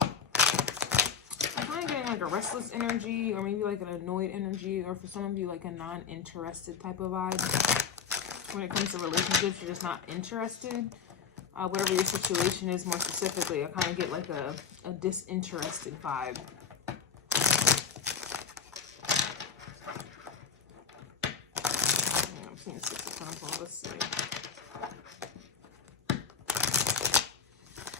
I'm kind of getting like a restless energy, or maybe like an annoyed energy, or for some of you like a non-interested type of vibe. When it comes to relationships, you're just not interested. Whatever your situation is, more specifically, I kind of get like a disinterested vibe. I'm seeing 6 of Pentacles. Let's see.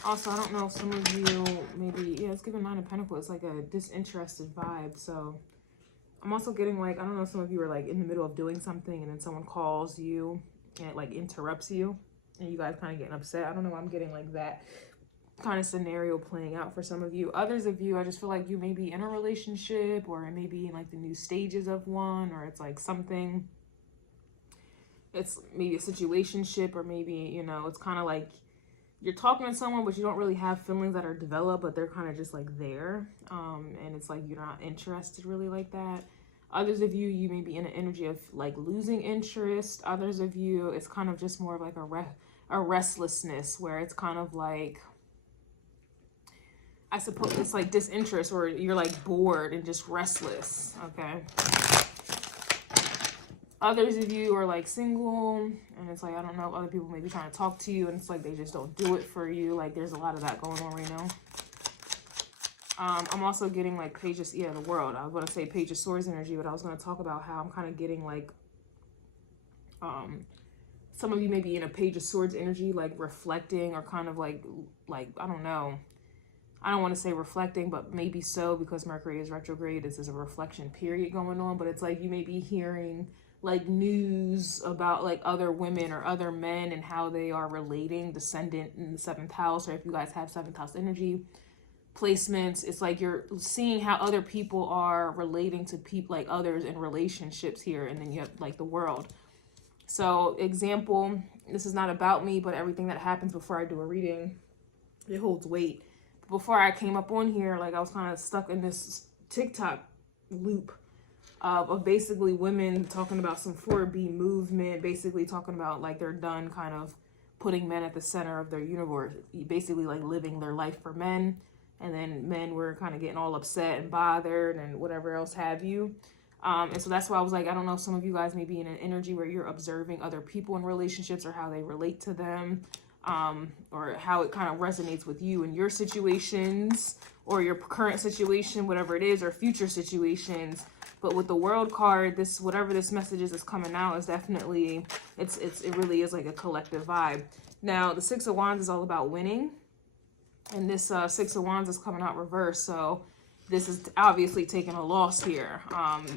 Also, I don't know if some of you maybe, yeah, it's giving 9 of Pentacles. It's like a disinterested vibe. So I'm also getting like, I don't know, some of you are like in the middle of doing something and then someone calls you and it like interrupts you and you guys kind of getting upset. I don't know, I'm getting like that kind of scenario playing out for some of you. Others of you, I just feel like you may be in a relationship, or it may be in like the new stages of one, or it's like something, it's maybe a situationship, or maybe, you know, it's kind of like you're talking to someone, but you don't really have feelings that are developed, but they're kind of just like there. And it's like you're not interested really like that. Others of you, you may be in an energy of like losing interest. Others of you, it's kind of just more of like a restlessness, where it's kind of like, I suppose it's like disinterest, or you're like bored and just restless, okay? Others of you are like single, and it's like, I don't know, other people may be trying to talk to you and it's like they just don't do it for you. Like there's a lot of that going on right now. I'm also getting like Page of, the World. I was going to say Page of Swords energy, but I was going to talk about how I'm kind of getting like, some of you may be in a Page of Swords energy, like reflecting, or kind of like, I don't know. I don't want to say reflecting, but maybe so, because Mercury is retrograde. This is a reflection period going on, but it's like you may be hearing like news about like other women or other men and how they are relating, descendant in the 7th house, or if you guys have 7th house energy placements, it's like you're seeing how other people are relating to people, like others in relationships here, and then you have like the World. So example, this is not about me, but everything that happens before I do a reading, it holds weight. Before I came up on here, like I was kind of stuck in this TikTok loop of basically women talking about some 4B movement, basically talking about like they're done kind of putting men at the center of their universe, basically like living their life for men, and then men were kind of getting all upset and bothered and whatever else have you. And so that's why I was like, I don't know, some of you guys may be in an energy where you're observing other people in relationships, or how they relate to them, or how it kind of resonates with you and your situations, or your current situation, whatever it is, or future situations. But with the World card, this, whatever this message is that's coming out, is definitely, it really is like a collective vibe. Now, the 6 of Wands is all about winning, and this 6 of Wands is coming out reverse, so this is obviously taking a loss here.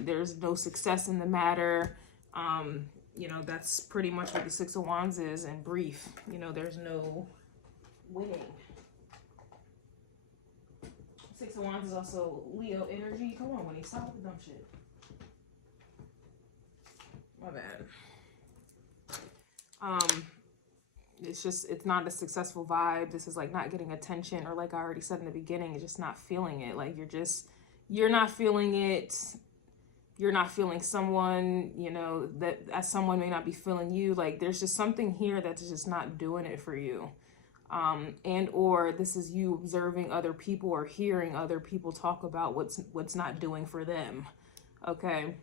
There's no success in the matter. You know, that's pretty much what the 6 of Wands is in brief. You know, there's no winning. 6 of Wands is also Leo energy. Come on, Winnie, stop with the dumb shit. My bad. It's just, it's not a successful vibe. This is like not getting attention, or like I already said in the beginning, you're just not feeling it. Like you're not feeling it. You're not feeling someone, you know, that as someone may not be feeling you. Like there's just something here that's just not doing it for you. And or this is you observing other people, or hearing other people talk about what's not doing for them. Okay.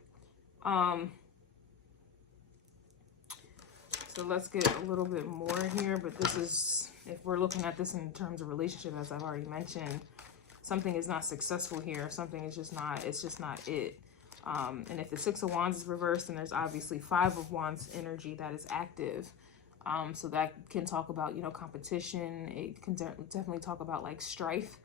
So let's get a little bit more here, but this is, if we're looking at this in terms of relationship, as I've already mentioned, something is not successful here. Something is just not, it's just not it. And if the 6 of Wands is reversed, then there's obviously 5 of Wands energy that is active. So that can talk about, you know, competition. It can definitely talk about like strife.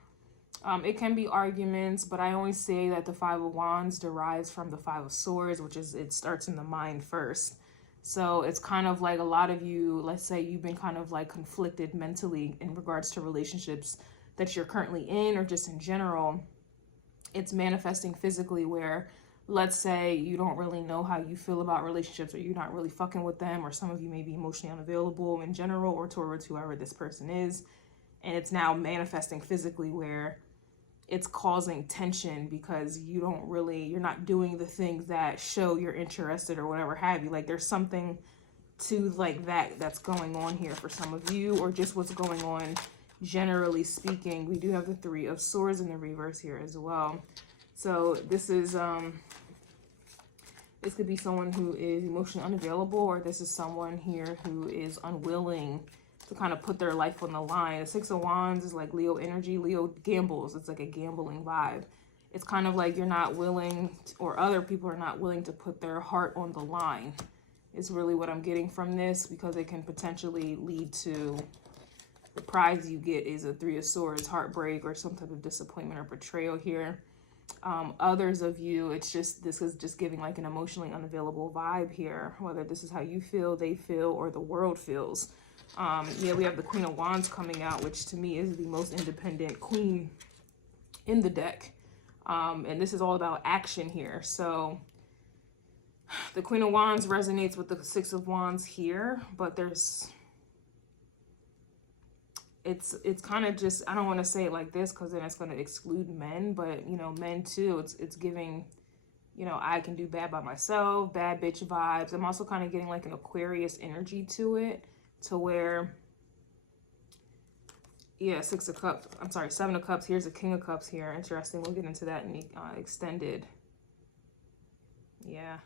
It can be arguments, but I always say that the 5 of Wands derives from the 5 of Swords, which is, it starts in the mind first. So it's kind of like a lot of you, let's say you've been kind of like conflicted mentally in regards to relationships that you're currently in, or just in general. It's manifesting physically, where let's say you don't really know how you feel about relationships, or you're not really fucking with them, or some of you may be emotionally unavailable in general, or towards whoever this person is. And it's now manifesting physically, where it's causing tension because you're not doing the things that show you're interested, or whatever have you. Like there's something to like that's going on here for some of you, or just what's going on generally speaking. We do have the Three of Swords in the reverse here as well. So this is, this could be someone who is emotionally unavailable, or this is someone here who is unwilling to kind of put their life on the line. The Six of Wands is like Leo energy. Leo gambles. It's like a gambling vibe. It's kind of like you're not willing, or other people are not willing to put their heart on the line, is really what I'm getting from this, because it can potentially lead to the prize you get is a Three of Swords, heartbreak, or some type of disappointment or betrayal here. Others of you, it's just, this is just giving like an emotionally unavailable vibe here, whether this is how you feel, they feel, or the world feels. Yeah, we have the Queen of Wands coming out, which to me is the most independent queen in the deck. And this is all about action here. So the Queen of Wands resonates with the Six of Wands here, but there's, it's kind of just, I don't want to say it like this because then it's going to exclude men, but you know, men too, it's giving, you know, I can do bad by myself, bad bitch vibes. I'm also kind of getting like an Aquarius energy to it, to where, yeah, Six of Cups, I'm sorry, Seven of Cups, here's a King of Cups here. Interesting, we'll get into that in the extended. Yeah,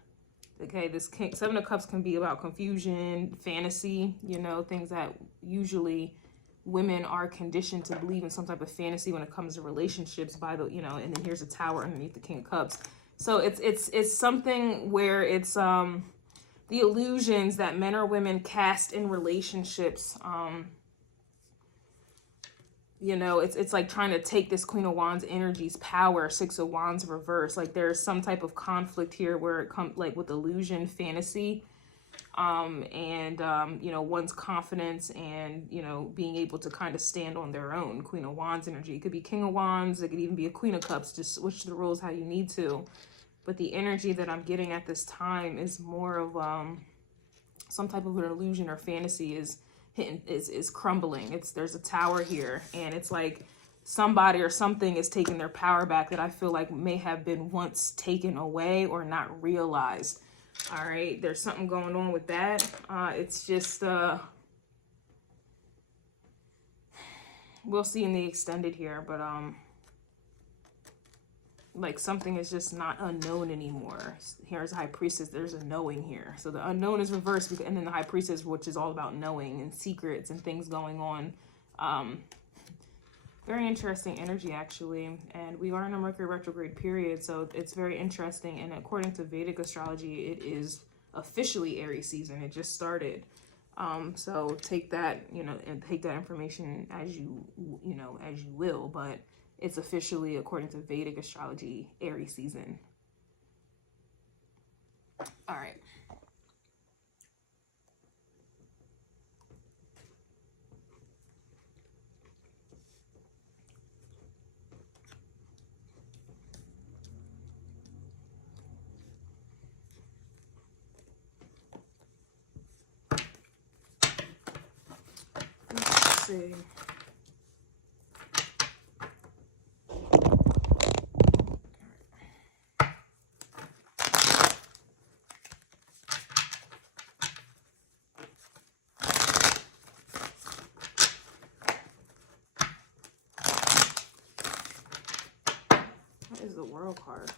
okay, this Seven of Cups can be about confusion, fantasy, you know, things that usually women are conditioned to believe in some type of fantasy when it comes to relationships by the, you know, and then here's a Tower underneath the King of Cups. So it's something where it's the illusions that men or women cast in relationships. You know, it's like trying to take this Queen of Wands energy's power, Six of Wands reverse. Like there's some type of conflict here where it comes like with illusion, fantasy, you know, one's confidence and, you know, being able to kind of stand on their own. Queen of Wands energy. It could be King of Wands. It could even be a Queen of Cups. Just switch the rules how you need to. But the energy that I'm getting at this time is more of some type of an illusion or fantasy is crumbling. There's a Tower here, and it's like somebody or something is taking their power back that I feel like may have been once taken away or not realized. All right, there's something going on with that. It's just we'll see in the extended here, but like something is just not unknown anymore. Here's High Priestess. There's a knowing here. So the unknown is reversed, and then the High Priestess, which is all about knowing and secrets and things going on. Very interesting energy, actually. And we are in a Mercury retrograde period, so it's very interesting. And according to Vedic astrology, it is officially Aries season. It just started. So take that, you know, and take that information as you know, as you will. But it's officially, according to Vedic astrology, Aries season. All right. Let's see. Is the World card.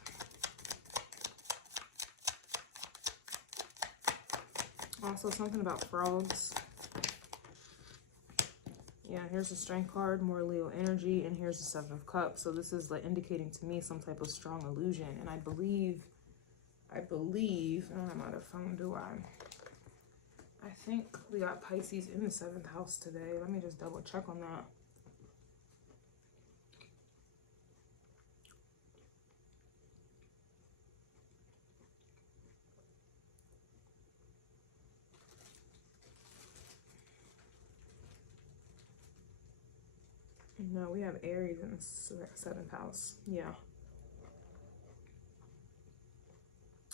Also something about frogs. Yeah, here's the Strength card, more Leo energy, and here's the Seven of Cups. So this is like indicating to me some type of strong illusion. And I believe, I don't have a phone, do I? I think we got Pisces in the 7th house today. Let me just double check on that. No, we have Aries in the 7th house. Yeah.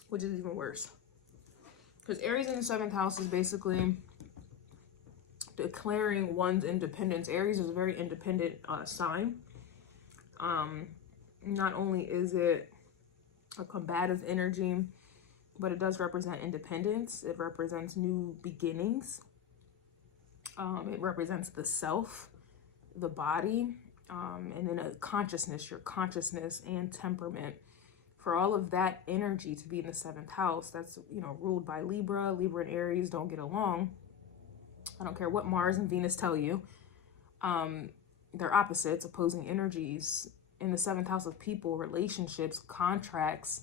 Which is even worse. Because Aries in the 7th house is basically declaring one's independence. Aries is a very independent sign. Not only is it a combative energy, but it does represent independence. It represents new beginnings. It represents the self. the body, and then a consciousness, your consciousness and temperament. For all of that energy to be in the 7th house, that's, you know, ruled by Libra. Libra and Aries don't get along. I don't care what Mars and Venus tell you. They're opposites, opposing energies. In the 7th house of people, relationships, contracts,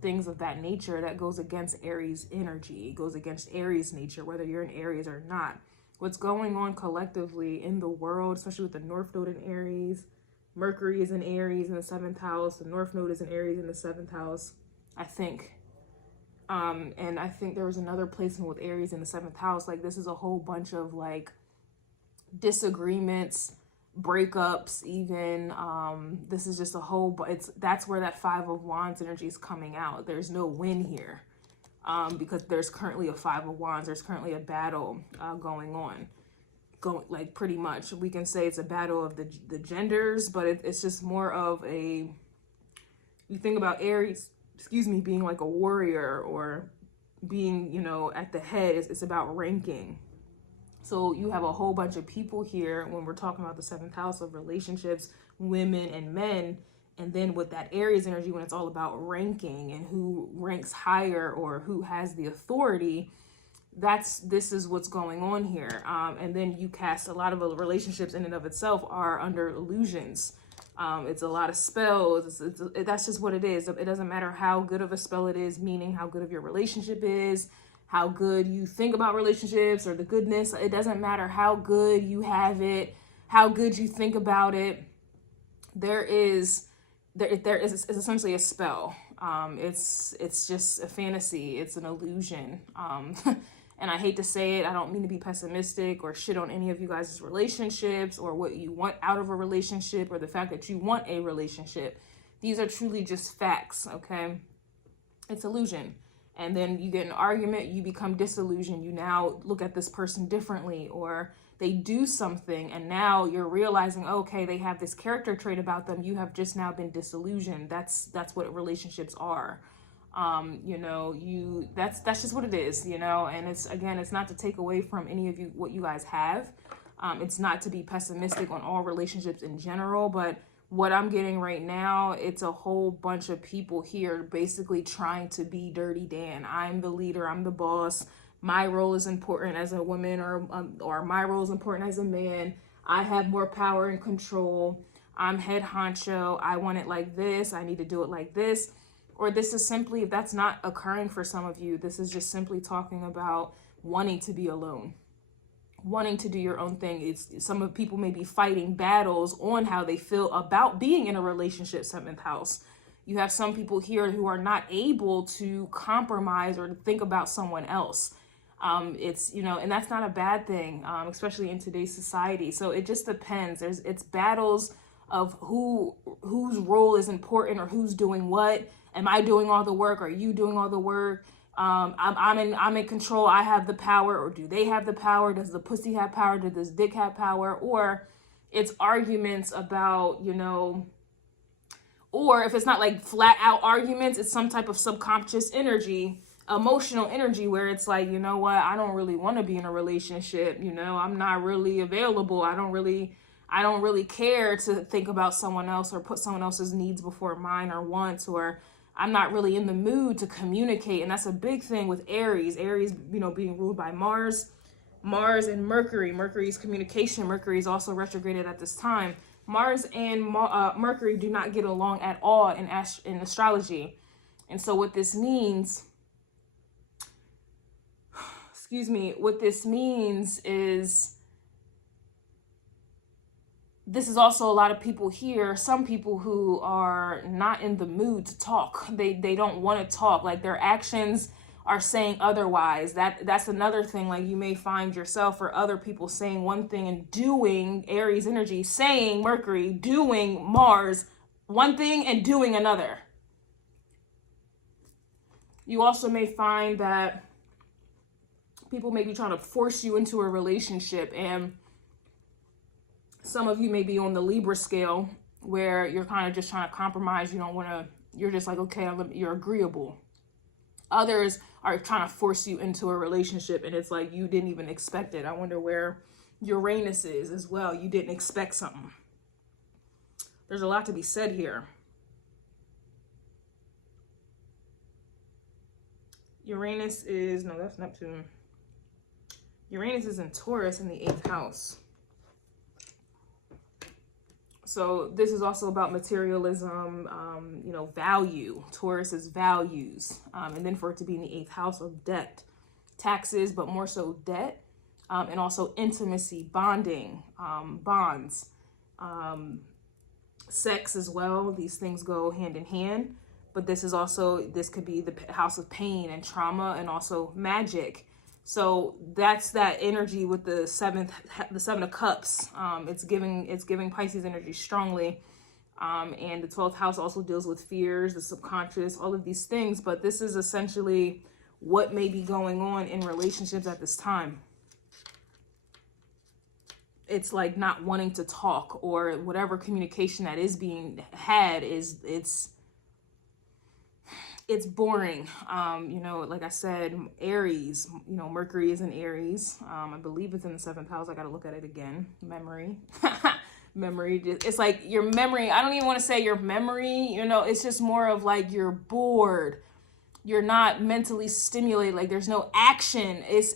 things of that nature, that goes against Aries energy. It goes against Aries nature, whether you're in Aries or not. What's going on collectively in the world, especially with the North Node in Aries, Mercury is in Aries in the 7th house. The North Node is in Aries in the 7th house, I think. And I think there was another placement with Aries in the 7th house. Like, this is a whole bunch of like disagreements, breakups, even. This is just a whole, that's where that 5 of Wands energy is coming out. There's no win here, because there's currently a 5 of Wands. There's currently a battle going on. Like, pretty much we can say it's a battle of the genders, but it's just more of a, you think about Aries, excuse me, being like a warrior or being, you know, at the head. It's about ranking. So you have a whole bunch of people here when we're talking about the 7th house of relationships, women and men. And then with that Aries energy, when it's all about ranking and who ranks higher or who has the authority, this is what's going on here. And then you cast a lot of relationships in and of itself are under illusions. It's a lot of spells. That's just what it is. It doesn't matter how good of a spell it is, meaning how good of your relationship is, how good you think about relationships or the goodness. It doesn't matter how good you have it, how good you think about it. There is essentially a spell. It's just a fantasy. It's an illusion. And I hate to say it, I don't mean to be pessimistic or shit on any of you guys' relationships or what you want out of a relationship or the fact that you want a relationship. These are truly just facts, okay? It's illusion. And then you get an argument, you become disillusioned. You now look at this person differently, or they do something and now you're realizing, okay, they have this character trait about them. You have just now been disillusioned. That's what relationships are. You know, that's just what it is, you know. And it's not to take away from any of you what you guys have. It's not to be pessimistic on all relationships in general, but what I'm getting right now, it's a whole bunch of people here basically trying to be Dirty Dan. I'm the leader, I'm the boss, my role is important as a woman, or my role is important as a man. I have more power and control. I'm head honcho. I want it like this. I need to do it like this. Or this is simply, if that's not occurring for some of you, this is just simply talking about wanting to be alone, wanting to do your own thing. Some of people may be fighting battles on how they feel about being in a relationship, 7th house. You have some people here who are not able to compromise or to think about someone else. It's, you know, and that's not a bad thing, especially in today's society. So it just depends. It's battles of whose role is important or who's doing what. Am I doing all the work? Are you doing all the work? I'm in control. I have the power, or do they have the power? Does the pussy have power? Does this dick have power? Or it's arguments about, you know, or if it's not like flat out arguments, it's some type of subconscious energy, emotional energy, where it's like, you know what, I don't really want to be in a relationship. You know, I'm not really available. I don't really care to think about someone else or put someone else's needs before mine or wants, or I'm not really in the mood to communicate. And that's a big thing with Aries. Aries, you know, being ruled by Mars and Mercury. Mercury's communication. Mercury is also retrograded at this time. Mars and Mercury do not get along at all in astrology. And so what this means, what this means is, this is also a lot of people here, some people who are not in the mood to talk. They don't want to talk. Like, their actions are saying otherwise. That's another thing. Like, you may find yourself or other people saying one thing and doing, Aries energy, saying Mercury, doing Mars, one thing and doing another. You also may find that people may be trying to force you into a relationship, and some of you may be on the Libra scale where you're kind of just trying to compromise. You don't want to, you're just like, okay, you're agreeable. Others are trying to force you into a relationship and it's like you didn't even expect it. I wonder where Uranus is as well. You didn't expect something. There's a lot to be said here. Uranus is, no, that's Neptune. Uranus is in Taurus in the 8th house. So this is also about materialism, you know, value. Taurus is values. And then for it to be in the 8th house of debt, taxes, but more so debt, and also intimacy, bonding, bonds, sex as well. These things go hand in hand. But this is also, this could be the house of pain and trauma and also magic. So that's that energy with the 7 of Cups. It's giving Pisces energy strongly. And the 12th house also deals with fears, the subconscious, all of these things. But this is essentially what may be going on in relationships at this time. It's like not wanting to talk, or whatever communication that is being had is, it's boring. You know, like I said, Aries, you know, Mercury is in Aries. I believe it's in the 7th house. I got to look at it again. Memory. Memory. It's like your memory. I don't even want to say your memory, you know, it's just more of like you're bored. You're not mentally stimulated. Like there's no action. It's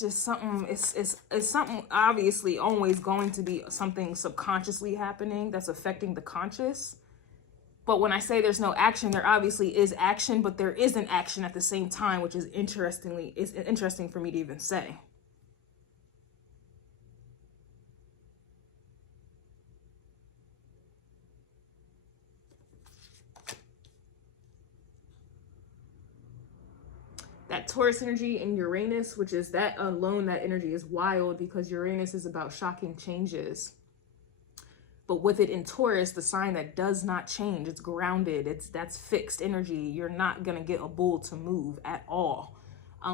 just something, it's something obviously always going to be something subconsciously happening that's affecting the conscious. But when I say there's no action, there obviously is action, but there isn't action at the same time, which is interesting for me to even say. That Taurus energy in Uranus, which is that alone, that energy is wild because Uranus is about shocking changes. But with it in Taurus, the sign that does not change, it's grounded, that's fixed energy. You're not going to get a bull to move at all.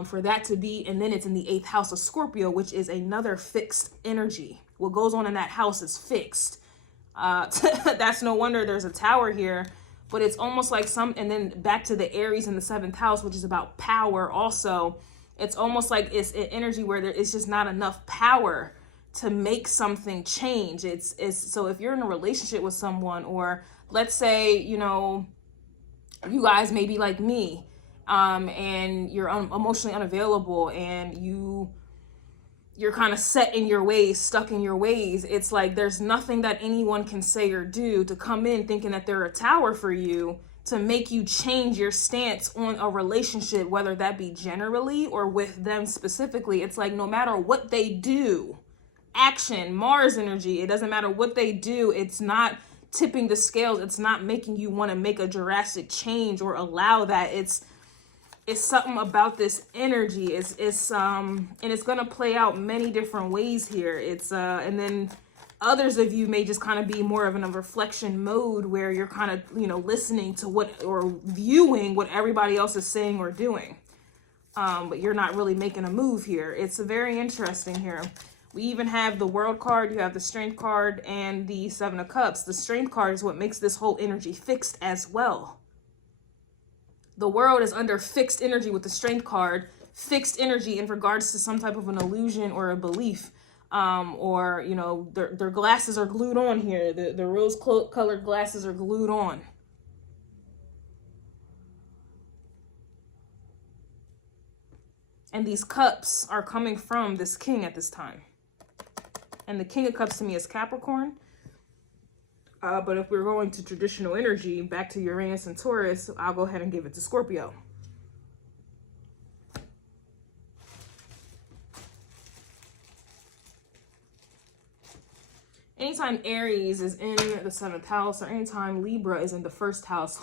For that to be, and then it's in the 8th house of Scorpio, which is another fixed energy. What goes on in that house is fixed. That's no wonder there's a tower here. But it's almost like and then back to the Aries in the 7th house, which is about power also. It's almost like it's an energy where there is just not enough power to make something change. So if you're in a relationship with someone, or let's say, you know, you guys may be like me, and you're emotionally unavailable, and you're kind of set in your ways, stuck in your ways. It's like there's nothing that anyone can say or do to come in thinking that they're a tower for you to make you change your stance on a relationship, whether that be generally or with them specifically. It's like no matter what they do, action, Mars energy, it doesn't matter what they do, it's not tipping the scales. It's not making you want to make a drastic change or allow that. It's something about this energy. And it's going to play out many different ways here. And then others of you may just kind of be more of in a reflection mode where you're kind of, you know, listening to or viewing what everybody else is saying or doing. But you're not really making a move here. It's very interesting here. We even have the World card, you have the Strength card, and the 7 of Cups. The Strength card is what makes this whole energy fixed as well. The World is under fixed energy with the Strength card, fixed energy in regards to some type of an illusion or a belief, or, you know, their glasses are glued on here. The rose-colored glasses are glued on. And these cups are coming from this king at this time. And the King of Cups to me is Capricorn. But if we're going to traditional energy, back to Uranus and Taurus, I'll go ahead and give it to Scorpio. Anytime Aries is in the 7th house, or anytime Libra is in the 1st house,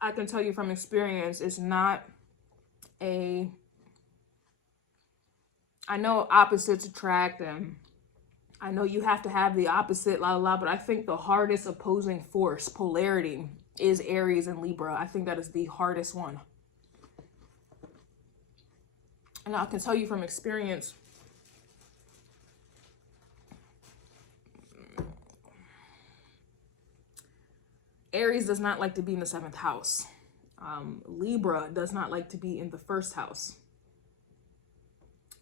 I can tell you from experience, it's not I know opposites attract, and I know you have to have the opposite, but I think the hardest opposing force, polarity, is Aries and Libra. I think that is the hardest one. And I can tell you from experience, Aries does not like to be in the 7th house. Libra does not like to be in the 1st house.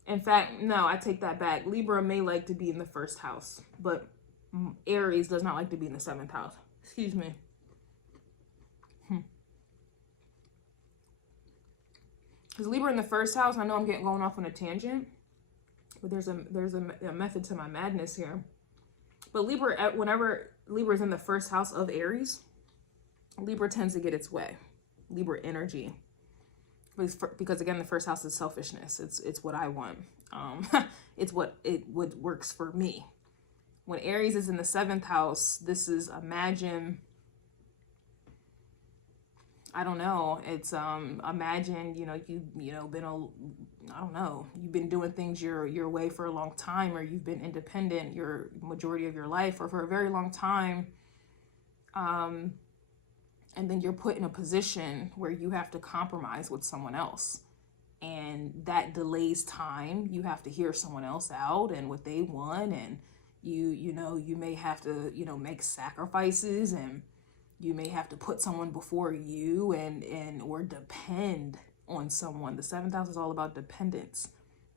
In fact, no, I take that back. Libra may like to be in the 1st house, but Aries does not like to be in the 7th house. Excuse me. Because Libra in the 1st house, I know I'm going off on a tangent, but there's a method to my madness here. But Libra, whenever Libra is in the 1st house of Aries, Libra tends to get its way. Libra energy. Because again, the 1st house is selfishness. It's what I want. It's what works for me. When Aries is in the 7th house, this is, imagine, I don't know. It's imagine, you know, I don't know, you've been doing things your way for a long time, or you've been independent your majority of your life, or for a very long time. And then you're put in a position where you have to compromise with someone else, and that delays time. You have to hear someone else out and what they want, and you may have to, make sacrifices, and you may have to put someone before you or depend on someone. The 7th house is all about dependence.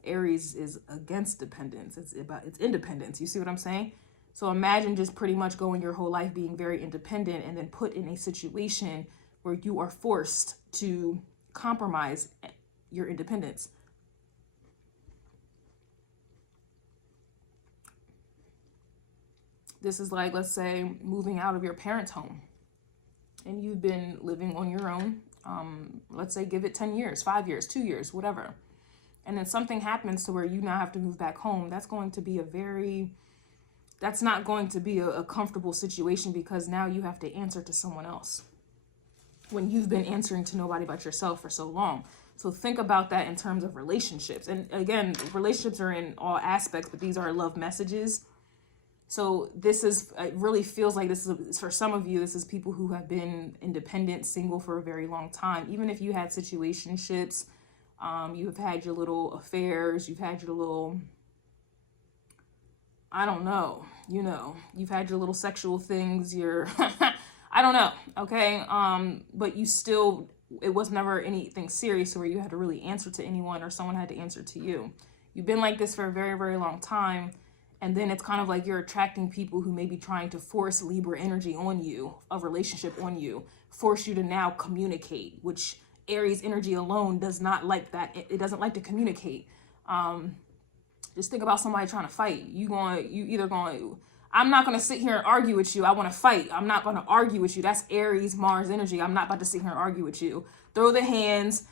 Aries is against dependence. It's independence. You see what I'm saying? So imagine just pretty much going your whole life being very independent, and then put in a situation where you are forced to compromise your independence. This is like, let's say, moving out of your parents' home, and you've been living on your own. Let's say, give it 10 years, 5 years, 2 years, whatever. And then something happens to where you now have to move back home. That's not going to be a comfortable situation, because now you have to answer to someone else when you've been answering to nobody but yourself for so long. So think about that in terms of relationships. And again, relationships are in all aspects, but these are love messages. So it really feels like this is, for some of you, this is people who have been independent, single for a very long time. Even if you had situationships, you have had your little affairs, you've had your little, I don't know, you've had your little sexual things, I don't know, okay? But it was never anything serious where you had to really answer to anyone, or someone had to answer to you. You've been like this for a very, very long time. And then it's kind of like you're attracting people who may be trying to force Libra energy on you, a relationship on you, force you to now communicate, which Aries energy alone does not like that. It doesn't like to communicate. Just think about somebody trying to fight. I'm not going to sit here and argue with you. I want to fight. I'm not going to argue with you. That's Aries, Mars energy. I'm not about to sit here and argue with you. Throw the hands,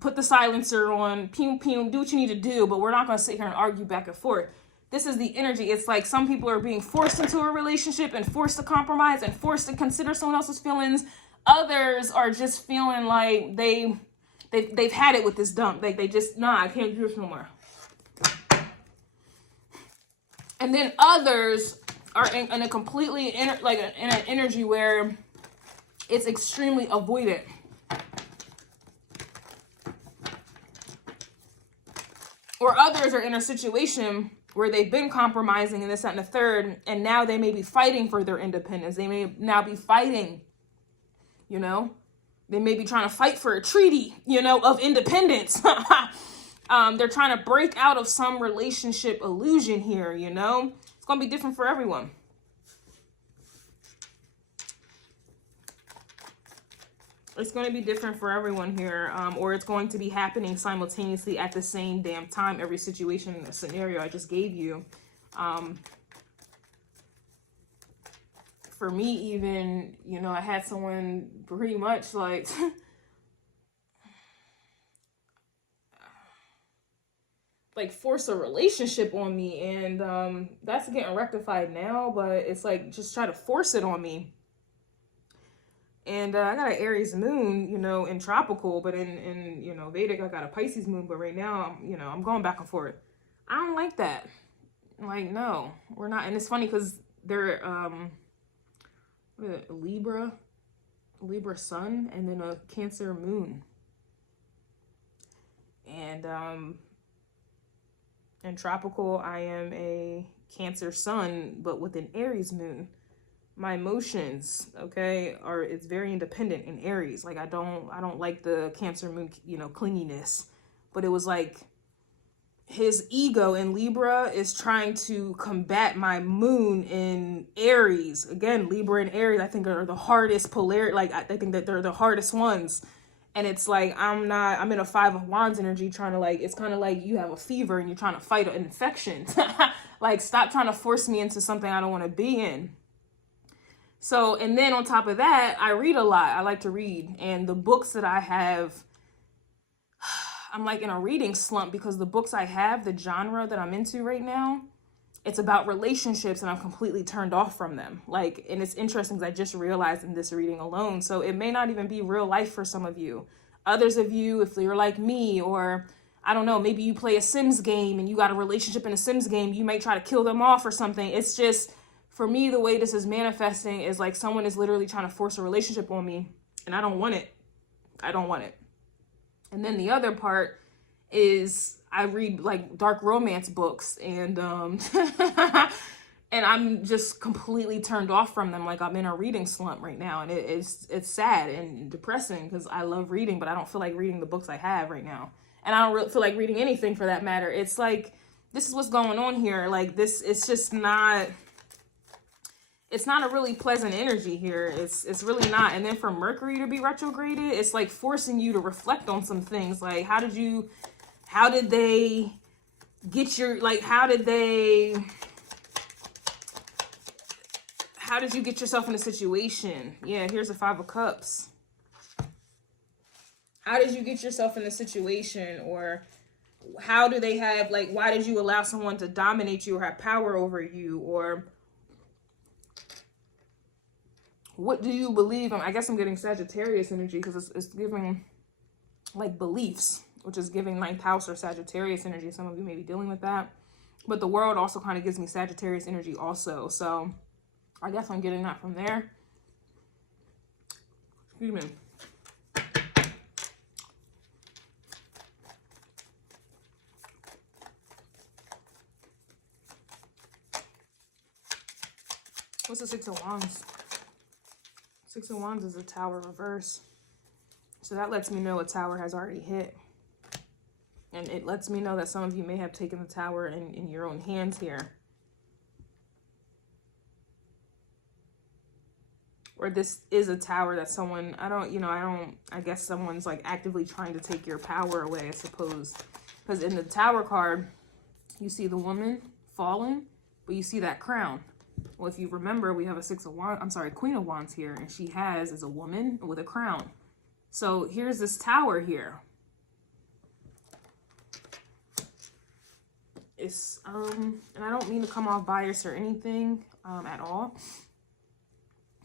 put the silencer on, pew, pew, do what you need to do, but we're not going to sit here and argue back and forth. This is the energy. It's like some people are being forced into a relationship and forced to compromise and forced to consider someone else's feelings. Others are just feeling like they've had it with this dump. They just, I can't do this no more. And then others are in a completely, in an energy where it's extremely avoidant. Or others are in a situation where they've been compromising and this, that, and the third, and now they may be fighting for their independence. They may now be fighting, they may be trying to fight for a treaty, of independence. They're trying to break out of some relationship illusion here, It's going to be different for everyone. It's going to be different for everyone here, or it's going to be happening simultaneously at the same damn time. Every situation, scenario I just gave you. For me, even, I had someone pretty much like force a relationship on me, and that's getting rectified now, but it's like just try to force it on me. And I got an Aries moon, in tropical, but in Vedic, I got a Pisces moon. But right now, I'm going back and forth. I don't like that. Like, no, we're not. And it's funny because they're Libra sun, and then a Cancer moon. And in tropical, I am a Cancer sun, but with an Aries moon. my emotions, okay, are, it's very independent in Aries. Like I don't like the Cancer moon, you know, clinginess, but it was like his ego in Libra is trying to combat my moon in Aries. Again, Libra and Aries, I think are the hardest polarity. Like I think that they're the hardest ones. And it's like, I'm in a 5 of Wands energy trying to like, it's kind of like you have a fever and you're trying to fight an infection. Like, stop trying to force me into something I don't want to be in. So, and then on top of that, I read a lot. I like to read. And the books that I have, I'm like in a reading slump because the books I have, the genre that I'm into right now, it's about relationships and I'm completely turned off from them. Like, and it's interesting because I just realized in this reading alone. So it may not even be real life for some of you. Others of you, if you're like me, or I don't know, maybe you play a Sims game and you got a relationship in a Sims game, you might try to kill them off or something. It's just, for me, the way this is manifesting is like someone is literally trying to force a relationship on me and I don't want it. I don't want it. And then the other part is I read like dark romance books and and I'm just completely turned off from them. Like I'm in a reading slump right now, and it's sad and depressing because I love reading, but I don't feel like reading the books I have right now. And I don't really feel like reading anything for that matter. It's like, this is what's going on here. Like this, it's just not, it's not a really pleasant energy here. It's really not. And then for Mercury to be retrograded, it's like forcing you to reflect on some things. Like, how did they get your, like, how did you get yourself in a situation? Yeah, here's a 5 of Cups. How did you get yourself in a situation? Or how do they have, like, why did you allow someone to dominate you or have power over you? Or what do you believe? I guess I'm getting Sagittarius energy because it's giving like beliefs, which is giving 9th house or Sagittarius energy. Some of you may be dealing with that. But the world also kind of gives me Sagittarius energy also. So I guess I'm getting that from there. Excuse me. What's the 6 of Wands? 6 of Wands is a Tower reverse. So that lets me know a Tower has already hit. And it lets me know that some of you may have taken the Tower in your own hands here. Or this is a Tower that someone, I guess someone's like actively trying to take your power away, I suppose. Because in the Tower card, you see the woman falling, but you see that crown. Well, if you remember, we have a Queen of Wands here, and she is a woman with a crown. So here's this Tower here. It's, and I don't mean to come off biased or anything at all.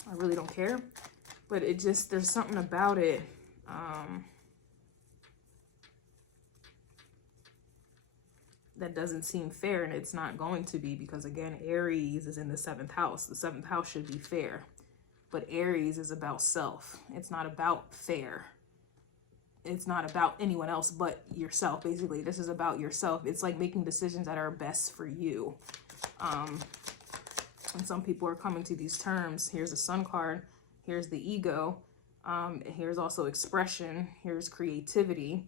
I really don't care. But it just, there's something about it. That doesn't seem fair, and it's not going to be, because again, Aries is in the 7th house. The 7th house should be fair, but Aries is about self. It's not about fair. It's not about anyone else but yourself. Basically, this is about yourself. It's like making decisions that are best for you. And some people are coming to these terms. Here's a Sun card. Here's the ego. Here's also expression. Here's creativity.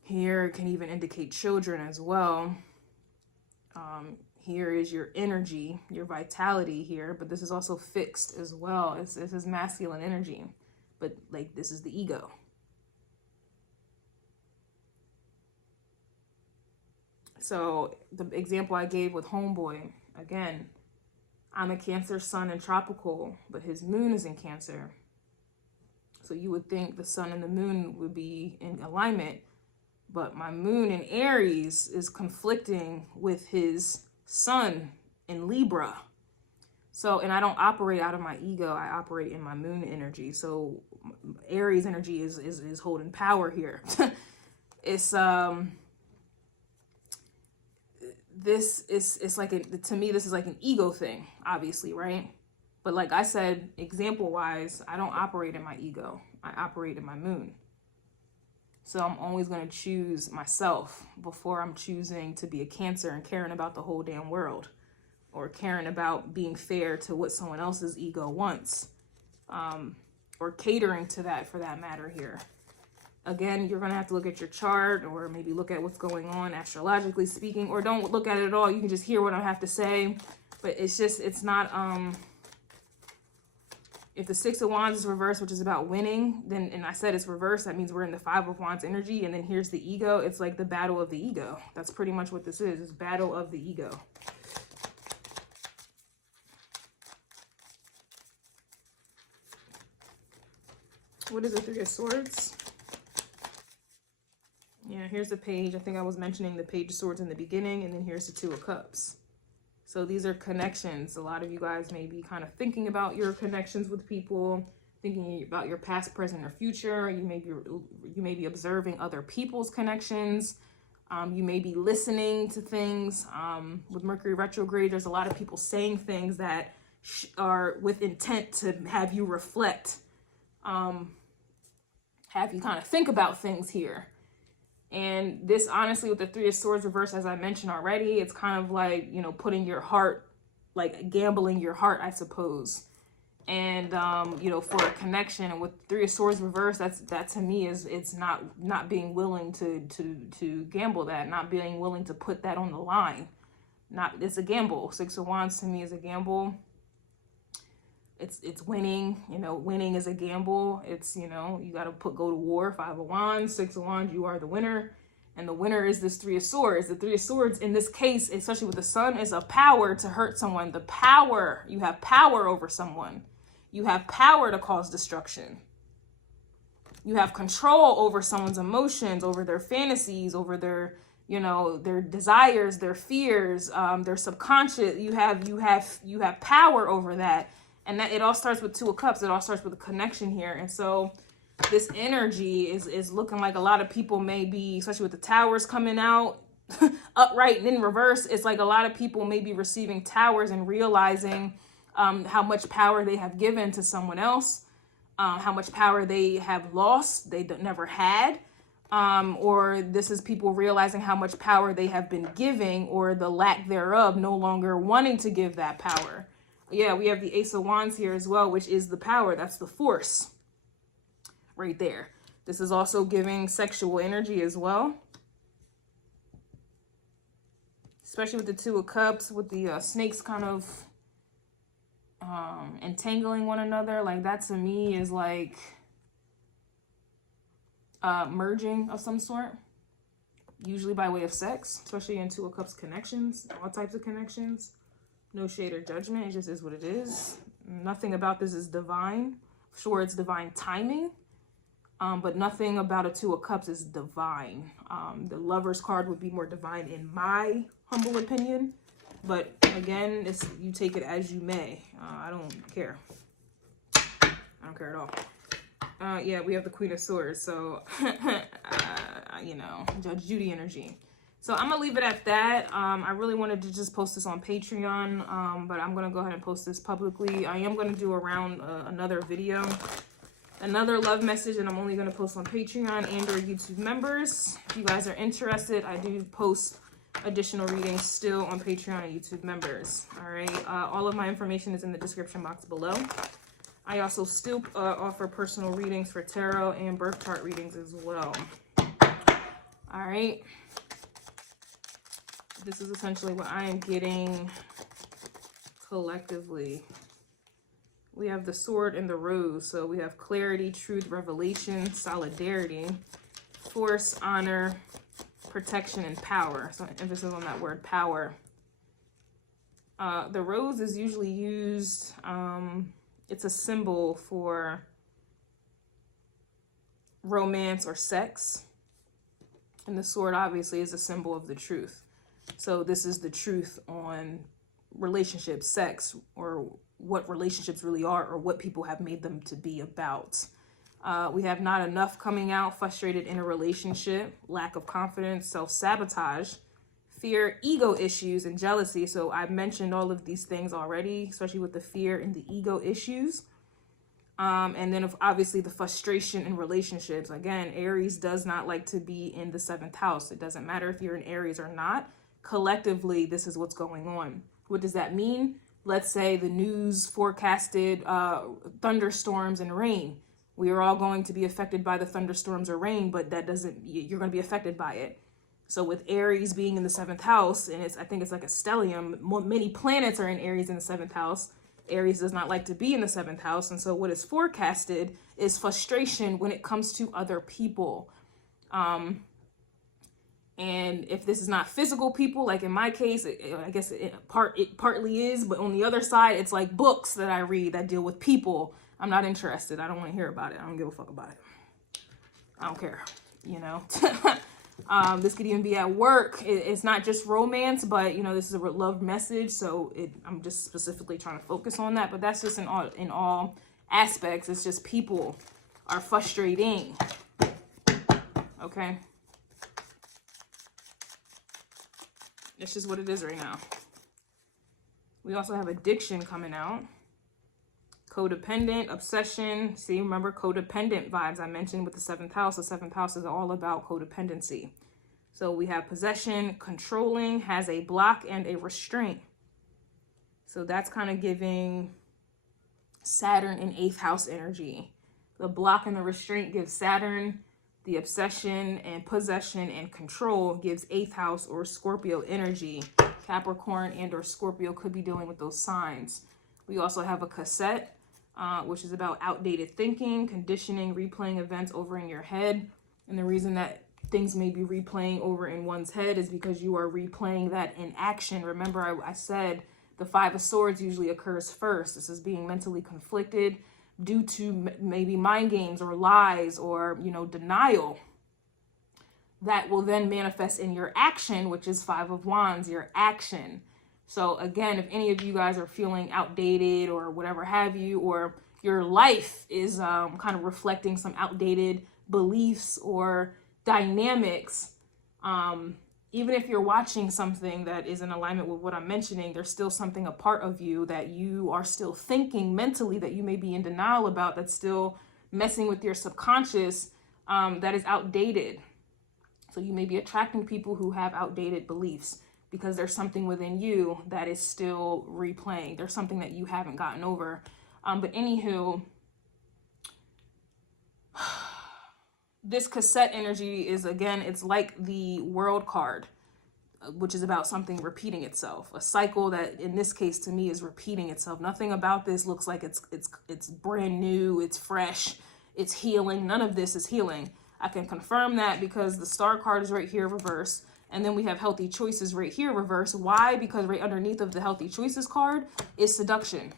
Here can even indicate children as well. Here is your energy, your vitality here, but this is also fixed as well. This is masculine energy, but like this is the ego. So the example I gave with Homeboy, again, I'm a Cancer sun in tropical, but his moon is in Cancer. So you would think the sun and the moon would be in alignment, but my moon in Aries is conflicting with his sun in Libra. So, and I don't operate out of my ego. I operate in my moon energy. So Aries energy is holding power here. It's, it's like, to me, this is like an ego thing, obviously, right? But like I said, example wise, I don't operate in my ego. I operate in my moon. So I'm always going to choose myself before I'm choosing to be a Cancer and caring about the whole damn world. or caring about being fair to what someone else's ego wants, or catering to that for that matter here. Again, you're going to have to look at your chart, or maybe look at what's going on astrologically speaking, or don't look at it at all. You can just hear what I have to say. But it's just, it's not, if the Six of Wands is reversed, which is about winning, then, and I said it's reversed, that means we're in the Five of Wands energy, and then here's the ego. It's like the battle of the ego. That's pretty much what this is battle of the ego. What is the Three of Swords? Yeah, here's the page. I think I was mentioning the Page of Swords in the beginning, and then here's the Two of Cups. So these are connections. A lot of you guys may be kind of thinking about your connections with people, thinking about your past, present, or future. You may be observing other people's connections. You may be listening to things. With Mercury retrograde, there's a lot of people saying things that are with intent to have you reflect, have you kind of think about things here. And this, honestly, with the Three of Swords reversed, as I mentioned already, it's kind of like, you know, putting your heart, like gambling your heart, I suppose. And, you know, for a connection. And with Three of Swords reversed, that to me is, it's not being willing to gamble that, not being willing to put that on the line. It's a gamble. Six of Wands to me is a gamble. It's winning, you know, winning is a gamble. It's, you know, you got to go to war. Five of Wands, Six of Wands, you are the winner. And the winner is this Three of Swords. The Three of Swords in this case, especially with the Sun, is a power to hurt someone. The power, you have power over someone. You have power to cause destruction. You have control over someone's emotions, over their fantasies, over their, you know, their desires, their fears, their subconscious. You have power over that. And that it all starts with Two of Cups. It all starts with a connection here. And so this energy is looking like a lot of people may be, especially with the towers coming out upright and in reverse. It's like a lot of people may be receiving towers and realizing how much power they have given to someone else, how much power they have lost, they never had. Or this is people realizing how much power they have been giving, or the lack thereof, no longer wanting to give that power. Yeah, we have the Ace of Wands here as well, which is the power. That's the force right there. This is also giving sexual energy as well. Especially with the Two of Cups, with the snakes kind of entangling one another. Like that to me is like merging of some sort. Usually by way of sex, especially in Two of Cups connections, all types of connections. No shade or judgment. It just is what it is. Nothing about this is divine. Sure, it's divine timing, but nothing about a Two of Cups is divine. The Lover's card would be more divine in my humble opinion, but again, you take it as you may. I don't care. I don't care at all. Yeah, we have the Queen of Swords, so you know, Judge Judy energy. So I'm gonna leave it at that. I really wanted to just post this on Patreon, but I'm gonna go ahead and post this publicly. I am gonna do another video, another love message, and I'm only gonna post on Patreon and or YouTube members. If you guys are interested, I do post additional readings still on Patreon and YouTube members. All right, all of my information is in the description box below. I also still offer personal readings for tarot and birth chart readings as well. All right. This is essentially what I am getting collectively. We have the Sword and the Rose. So we have clarity, truth, revelation, solidarity, force, honor, protection, and power. So emphasis on that word power. The rose is usually used, it's a symbol for romance or sex. And the sword obviously is a symbol of the truth. So this is the truth on relationships, sex, or what relationships really are, or what people have made them to be about. We have not enough coming out, frustrated in a relationship, lack of confidence, self-sabotage, fear, ego issues, and jealousy. So I've mentioned all of these things already, especially with the fear and the ego issues. And then obviously the frustration in relationships. Again, Aries does not like to be in the 7th house. It doesn't matter if you're in Aries or not. Collectively, this is what's going on. What does that mean? Let's say the news forecasted thunderstorms and rain. We are all going to be affected by the thunderstorms or rain, but that doesn't, you're going to be affected by it. So with Aries being in the 7th house, and I think it's like a stellium, many planets are in Aries in the 7th house. Aries does not like to be in the 7th house. And so what is forecasted is frustration when it comes to other people. And if this is not physical people, like in my case, I guess it partly is, but on the other side, it's like books that I read that deal with people. I'm not interested. I don't want to hear about it. I don't give a fuck about it. I don't care, you know. This could even be at work. It's not just romance, but you know, this is a love message. So I'm just specifically trying to focus on that. But that's just in all aspects. It's just people are frustrating. Okay. It's just what it is right now. We also have addiction coming out. Codependent, obsession. See, remember codependent vibes I mentioned with the 7th house. The 7th house is all about codependency. So we have possession, controlling, has a block and a restraint. So that's kind of giving Saturn in 8th house energy. The block and the restraint gives Saturn. The obsession and possession and control gives 8th house or Scorpio energy. Capricorn and or Scorpio could be dealing with those signs. We also have a cassette, which is about outdated thinking, conditioning, replaying events over in your head. And the reason that things may be replaying over in one's head is because you are replaying that in action. Remember, I said the 5 of Swords usually occurs first. This is being mentally conflicted due to maybe mind games or lies or, you know, denial that will then manifest in your action, which is 5 of Wands, your action. So again, if any of you guys are feeling outdated or whatever have you, or your life is kind of reflecting some outdated beliefs or dynamics, even if you're watching something that is in alignment with what I'm mentioning, there's still something, a part of you that you are still thinking mentally that you may be in denial about, that's still messing with your subconscious, that is outdated. So you may be attracting people who have outdated beliefs because there's something within you that is still replaying. There's something that you haven't gotten over. But anywho, this cassette energy is, again, it's like the World card, which is about something repeating itself. A cycle that, in this case, to me, is repeating itself. Nothing about this looks like it's brand new, it's fresh, it's healing. None of this is healing. I can confirm that because the Star card is right here, reverse. And then we have Healthy Choices right here, reverse. Why? Because right underneath of the Healthy Choices card is Seduction,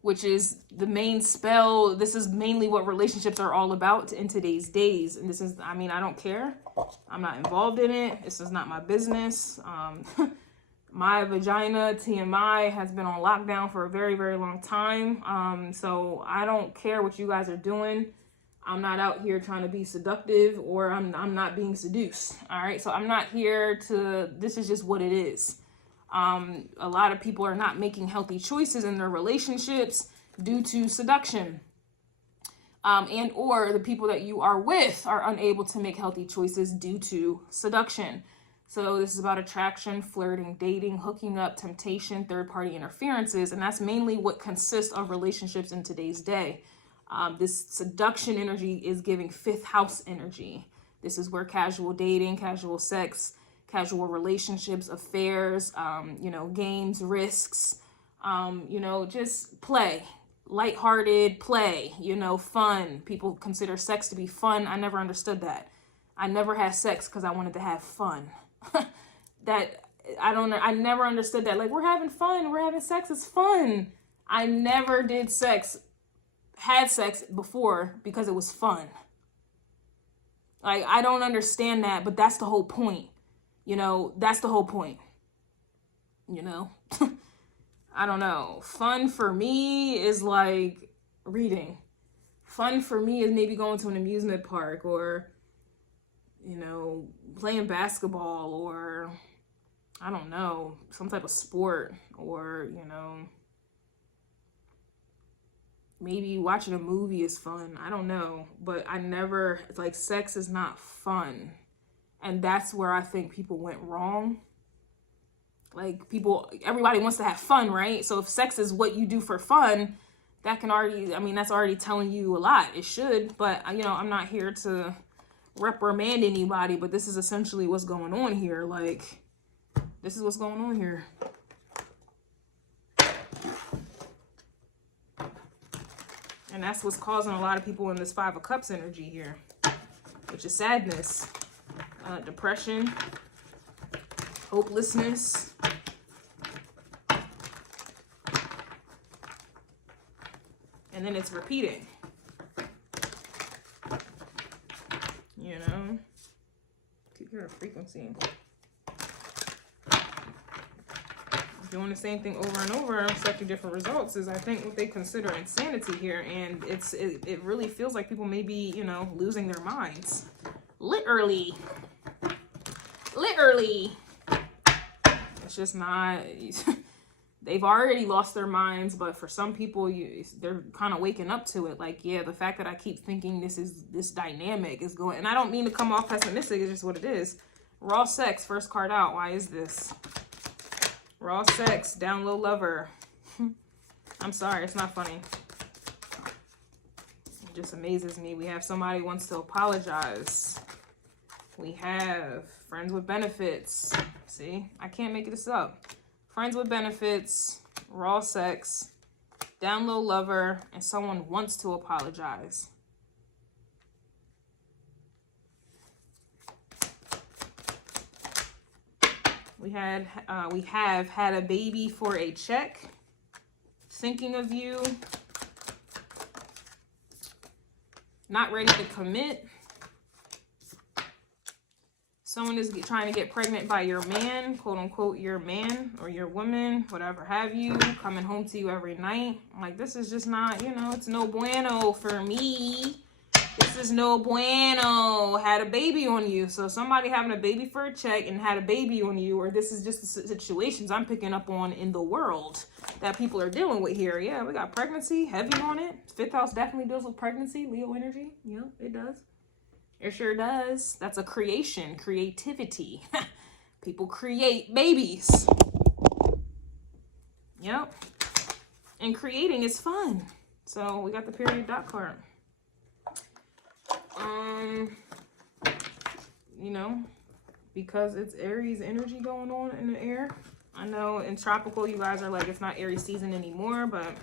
which is the main spell. This is mainly what relationships are all about in today's days. And this is, I mean, I don't care. I'm not involved in it. This is not my business. My vagina, TMI, has been on lockdown for a very, very long time. So I don't care what you guys are doing. I'm not out here trying to be seductive, or I'm not being seduced. All right. So I'm not here to, this is just what it is. A lot of people are not making healthy choices in their relationships due to seduction. And or the people that you are with are unable to make healthy choices due to seduction. So this is about attraction, flirting, dating, hooking up, temptation, third-party interferences. And that's mainly what consists of relationships in today's day. This seduction energy is giving 5th house energy. This is where casual dating, casual sex, casual relationships, affairs, you know, games, risks, you know, just play, lighthearted play, you know, fun. People consider sex to be fun. I never understood that. I never had sex because I wanted to have fun. I never understood that. Like, we're having fun. We're having sex. It's fun. I never did had sex before because it was fun. Like, I don't understand that, but that's the whole point. You know, that's the whole point. You know, I don't know. Fun for me is like reading. Fun for me is maybe going to an amusement park, or, you know, playing basketball, or I don't know, some type of sport, or, you know, maybe watching a movie is fun. I don't know, but I never, it's like, sex is not fun And that's where I think people went wrong. Like, everybody wants to have fun, right? So if sex is what you do for fun, that can already, I mean, that's already telling you a lot. It should, but, you know, I'm not here to reprimand anybody, but this is essentially what's going on here. Like, this is what's going on here. And that's what's causing a lot of people in this Five of Cups energy here, which is sadness, depression, hopelessness. And then it's repeating. You know? Keep your frequency. Doing the same thing over and over, expecting different results is, I think, what they consider insanity here. And it really feels like people may be, you know, losing their minds. Literally. It's just not... They've already lost their minds, but for some people, they're kind of waking up to it. Like, yeah, the fact that I keep thinking this dynamic is going... And I don't mean to come off pessimistic, it's just what it is. Raw sex, first card out. Why is this? Raw sex, down low lover. I'm sorry, it's not funny. It just amazes me. We have somebody who wants to apologize. We have friends with benefits. See, I can't make this up. Friends with benefits, raw sex, down low lover, and someone wants to apologize. We have had a baby for a check. Thinking of you. Not ready to commit. Someone is trying to get pregnant by your man, quote unquote, your man or your woman, whatever have you, coming home to you every night. Like, this is just not, you know, it's no bueno for me. This is no bueno. Had a baby on you. So somebody having a baby for a check and had a baby on you, or this is just the situations I'm picking up on in the world that people are dealing with here. Yeah, we got pregnancy, heavy on it. Fifth house definitely deals with pregnancy, Leo energy. Yeah, it does. It sure does. That's a creation, creativity. People create babies. Yep. And creating is fun. So we got the period dot card. You know, because it's Aries energy going on in the air. I know in tropical you guys are like, it's not Aries season anymore, but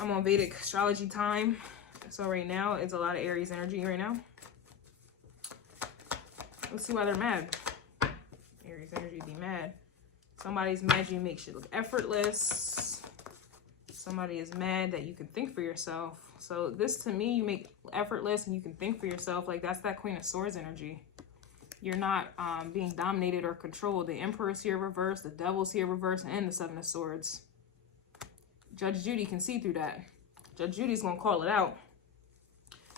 I'm on Vedic astrology time. So right now it's a lot of Aries energy right now. Let's see why they're mad. Aries energy be mad. Somebody's mad you make shit look effortless. Somebody is mad that you can think for yourself. So this, to me, you make effortless and you can think for yourself. Like, that's that Queen of Swords energy. You're not being dominated or controlled. The Empress here reversed, the Devil's here reversed, and the Seven of Swords. Judge Judy can see through that. Judge Judy's going to call it out.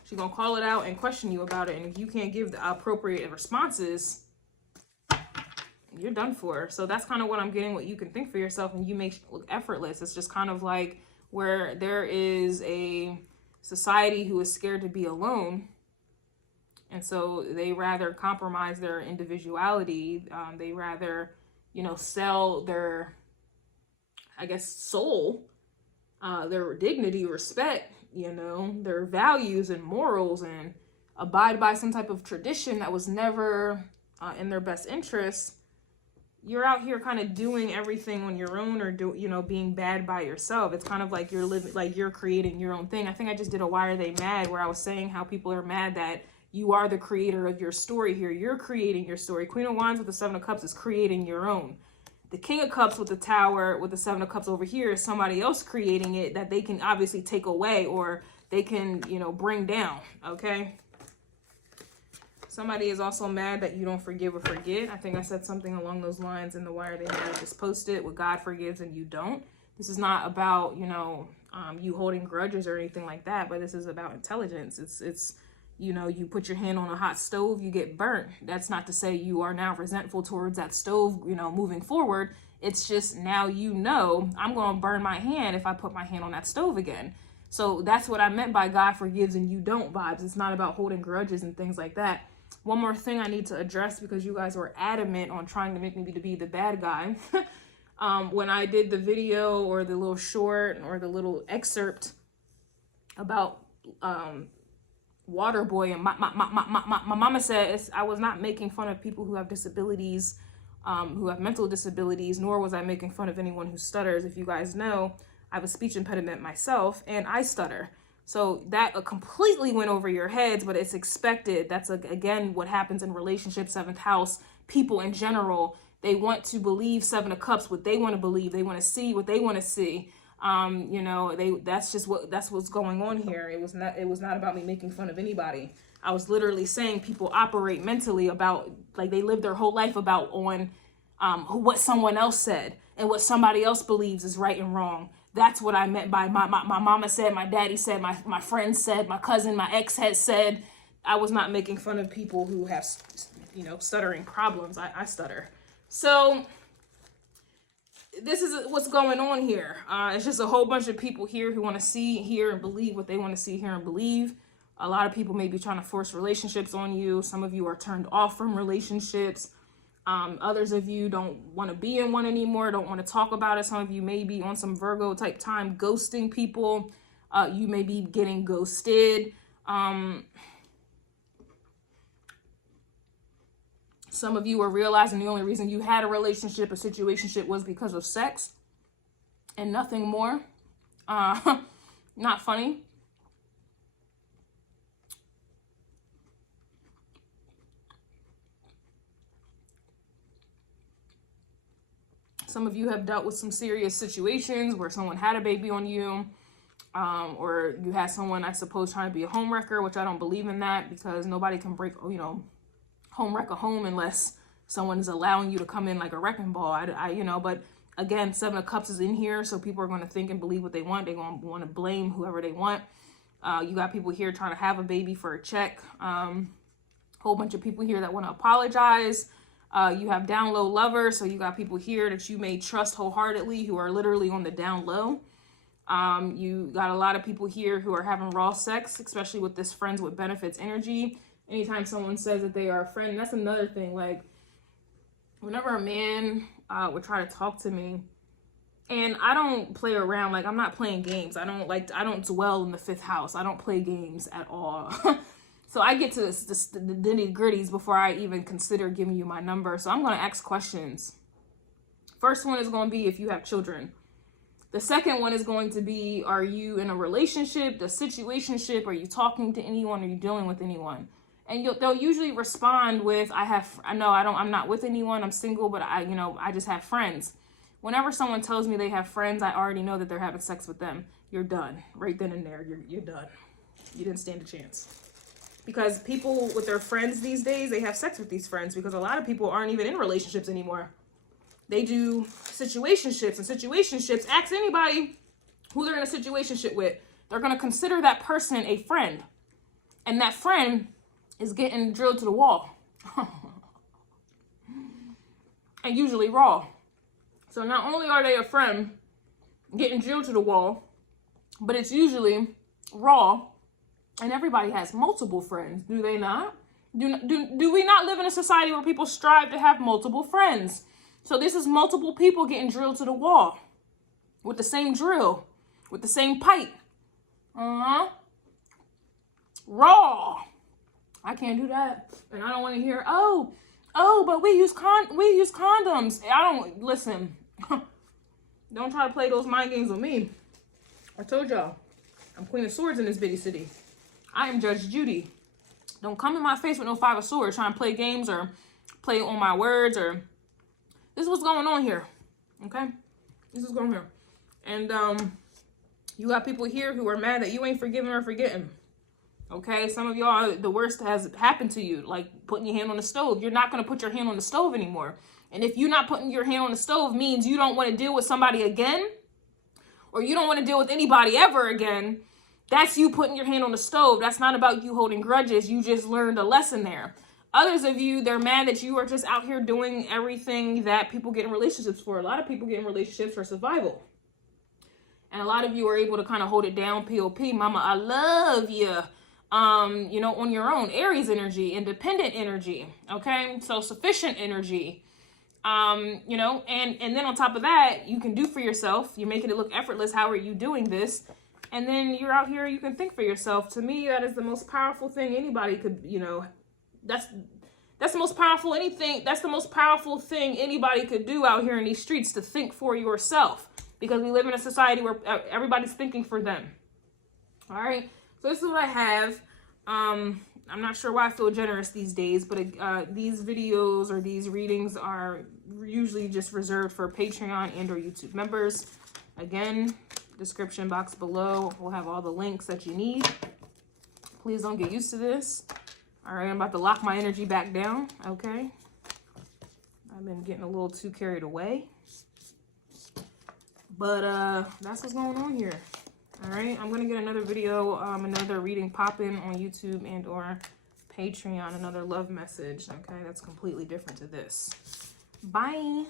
She's going to call it out and question you about it. And if you can't give the appropriate responses, you're done for. So that's kind of what I'm getting, what you can think for yourself and you make it look effortless. It's just kind of like where there is a society who is scared to be alone. And so they rather compromise their individuality. They rather, you know, sell their, I guess, soul, their dignity, respect, you know, their values and morals, and abide by some type of tradition that was never in their best interest. You're out here kind of doing everything on your own, or being bad by yourself. It's kind of like you're living, like you're creating your own thing. I think I just did a Why Are They Mad, where I was saying how people are mad that you are the creator of your story here. You're creating your story. Queen of Wands with the Seven of Cups is creating your own. The King of Cups with the Tower with the Seven of Cups over here is somebody else creating it that they can obviously take away, or they can, you know, bring down, okay? Somebody is also mad that you don't forgive or forget. I think I said something along those lines in the Why Are They Mad? I just posted what God forgives and you don't. This is not about, you know, you holding grudges or anything like that, but this is about intelligence. It's you know, you put your hand on a hot stove, you get burnt. That's not to say you are now resentful towards that stove, you know, moving forward. It's just now, you know, I'm going to burn my hand if I put my hand on that stove again. So that's what I meant by God forgives and you don't vibes. It's not about holding grudges and things like that. One more thing I need to address, because you guys were adamant on trying to make me to be the bad guy. When I did the video or the little short or the little excerpt about Waterboy, and my mama said I was not making fun of people who have disabilities, who have mental disabilities, nor was I making fun of anyone who stutters. If you guys know, I have a speech impediment myself and I stutter. So that completely went over your heads, but it's expected. That's, again, what happens in relationships, 7th house. People in general, they want to believe 7 of Cups, what they want to believe. They want to see what they want to see. You know, that's what's going on here. It was not about me making fun of anybody. I was literally saying people operate mentally about, like, they live their whole life about on what someone else said and what somebody else believes is right and wrong. That's what I meant by my mama said, my daddy said, my friend said, my cousin, my ex had said. I was not making fun of people who have, you know, stuttering problems. I stutter. So this is what's going on here. It's just a whole bunch of people here who want to see, hear, and believe what they want to see, hear, and believe. A lot of people may be trying to force relationships on you. Some of you are turned off from relationships. Others of you don't want to be in one anymore, don't want to talk about it. Some of you may be on some Virgo type time ghosting people. You may be getting ghosted. Some of you are realizing the only reason you had a relationship, a situationship, was because of sex and nothing more. Not funny. Some of you have dealt with some serious situations where someone had a baby on you, or you had someone, I suppose, trying to be a home wrecker, which I don't believe in that, because nobody can break, you know, home wreck a home unless someone is allowing you to come in like a wrecking ball. You know, but again, 7 of Cups is in here, so people are going to think and believe what they want. They're going to want to blame whoever they want. You got people here trying to have a baby for a check. Whole bunch of people here that want to apologize. You have down low lovers, so you got people here that you may trust wholeheartedly who are literally on the down low. You got a lot of people here who are having raw sex, especially with this friends with benefits energy. Anytime someone says that they are a friend, and that's another thing, like, whenever a man would try to talk to me, and I don't play around, like, I'm not playing games. I don't dwell in the 5th house. I don't play games at all. So I get to the nitty-gritties before I even consider giving you my number. So I'm going to ask questions. First one is going to be if you have children. The second one is going to be, are you in a relationship, a situationship? Are you talking to anyone? Are you dealing with anyone? And they'll usually respond with, I'm not with anyone. I'm single, but I just have friends. Whenever someone tells me they have friends, I already know that they're having sex with them. You're done. Right then and there, you're done. You didn't stand a chance. Because people with their friends these days, they have sex with these friends, because a lot of people aren't even in relationships anymore. They do situationships, and situationships, ask anybody who they're in a situationship with. They're going to consider that person a friend. And that friend is getting drilled to the wall. And usually raw. So not only are they a friend getting drilled to the wall, but it's usually raw. And everybody has multiple friends, do they not? Do we not live in a society where people strive to have multiple friends? So this is multiple people getting drilled to the wall with the same drill, with the same pipe. Raw. I can't do that. And I don't want to hear, oh, but we use condoms. Listen. Don't try to play those mind games with me. I told y'all, I'm Queen of Swords in this bitty city. I am Judge Judy. Don't come in my face with no 5 of Swords trying to play games or play on my words. Or this is what's going on here. Okay? This is going on here. And you got people here who are mad that you ain't forgiving or forgetting. Okay? Some of y'all, the worst has happened to you. Like putting your hand on the stove. You're not going to put your hand on the stove anymore. And if you're not putting your hand on the stove, means you don't want to deal with somebody again. Or you don't want to deal with anybody ever again. That's you putting your hand on the stove. That's not about you holding grudges. You just learned a lesson there. Others of you, they're mad that you are just out here doing everything that people get in relationships for. A lot of people get in relationships for survival. And a lot of you are able to kind of hold it down, POP. Mama, I love you. you know, on your own. Aries energy, independent energy, okay? So sufficient energy, you know, and then on top of that, you can do for yourself. You're making it look effortless. How are you doing this? And then you're out here, you can think for yourself. To me, that is the most powerful thing anybody could, you know, that's the most powerful that's the most powerful thing anybody could do out here in these streets, to think for yourself, because we live in a society where everybody's thinking for them. All right. So this is what I have. I'm not sure why I feel generous these days, but these videos or these readings are usually just reserved for Patreon and or YouTube members. Again, description box below will have all the links that you need. Please don't get used to this. All right, I'm about to lock my energy back down, okay? I've been getting a little too carried away. But that's what's going on here. All right, I'm gonna get another video, another reading popping on YouTube and or Patreon, another love message, okay? That's completely different to this. Bye.